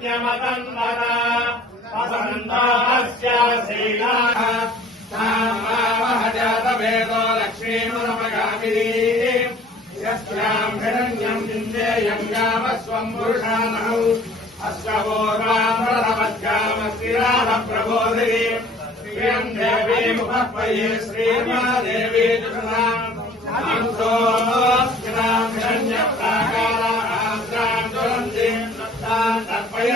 प्रत्यमकन्दर वसन्तास्य शीलाः नामावहजातवेदो लक्ष्मीमनमगामिनी यस्याम्भिरन्यम् विन्देयम् गाम स्वम् पुरुषानौ अश्वो रामरथमध्यामश्रीरामप्रबोधिनी श्रियम् देवीमुपह्वये श्रीमा देवी जुषाम्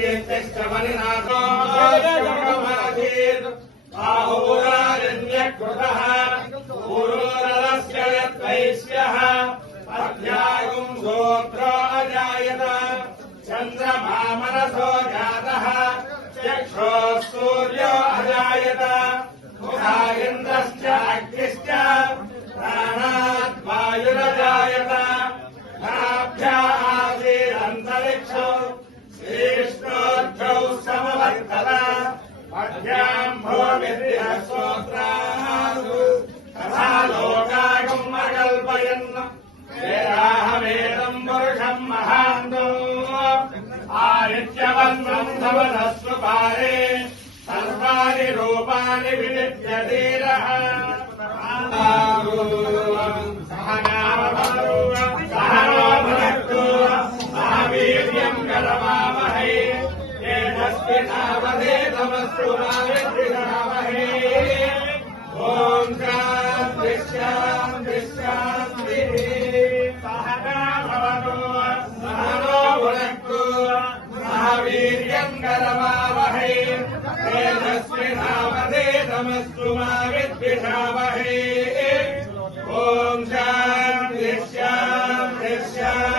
कीर्तिश्च मनिनाथो बाहुराजन्यकृतः पुरोरस्य यद्वैश्यः अध्यायुम् गोत्रो अजायत चन्द्रमामनसो जातः चक्षो सूर्यो अजायत मुखा आदित्यवन्नम् धवनस्तु पारे सर्वाणि रूपाणि विनित्यधीरः सहनो भुनक्तु महावीर्यम् करवामहै तेजस्विनावधेतमस्तु माविद्विषामहे शङ्करमावहै तेजस्विनामदे तमस्तु मा विद्विषावहै ॐ शान्तिः शान्तिः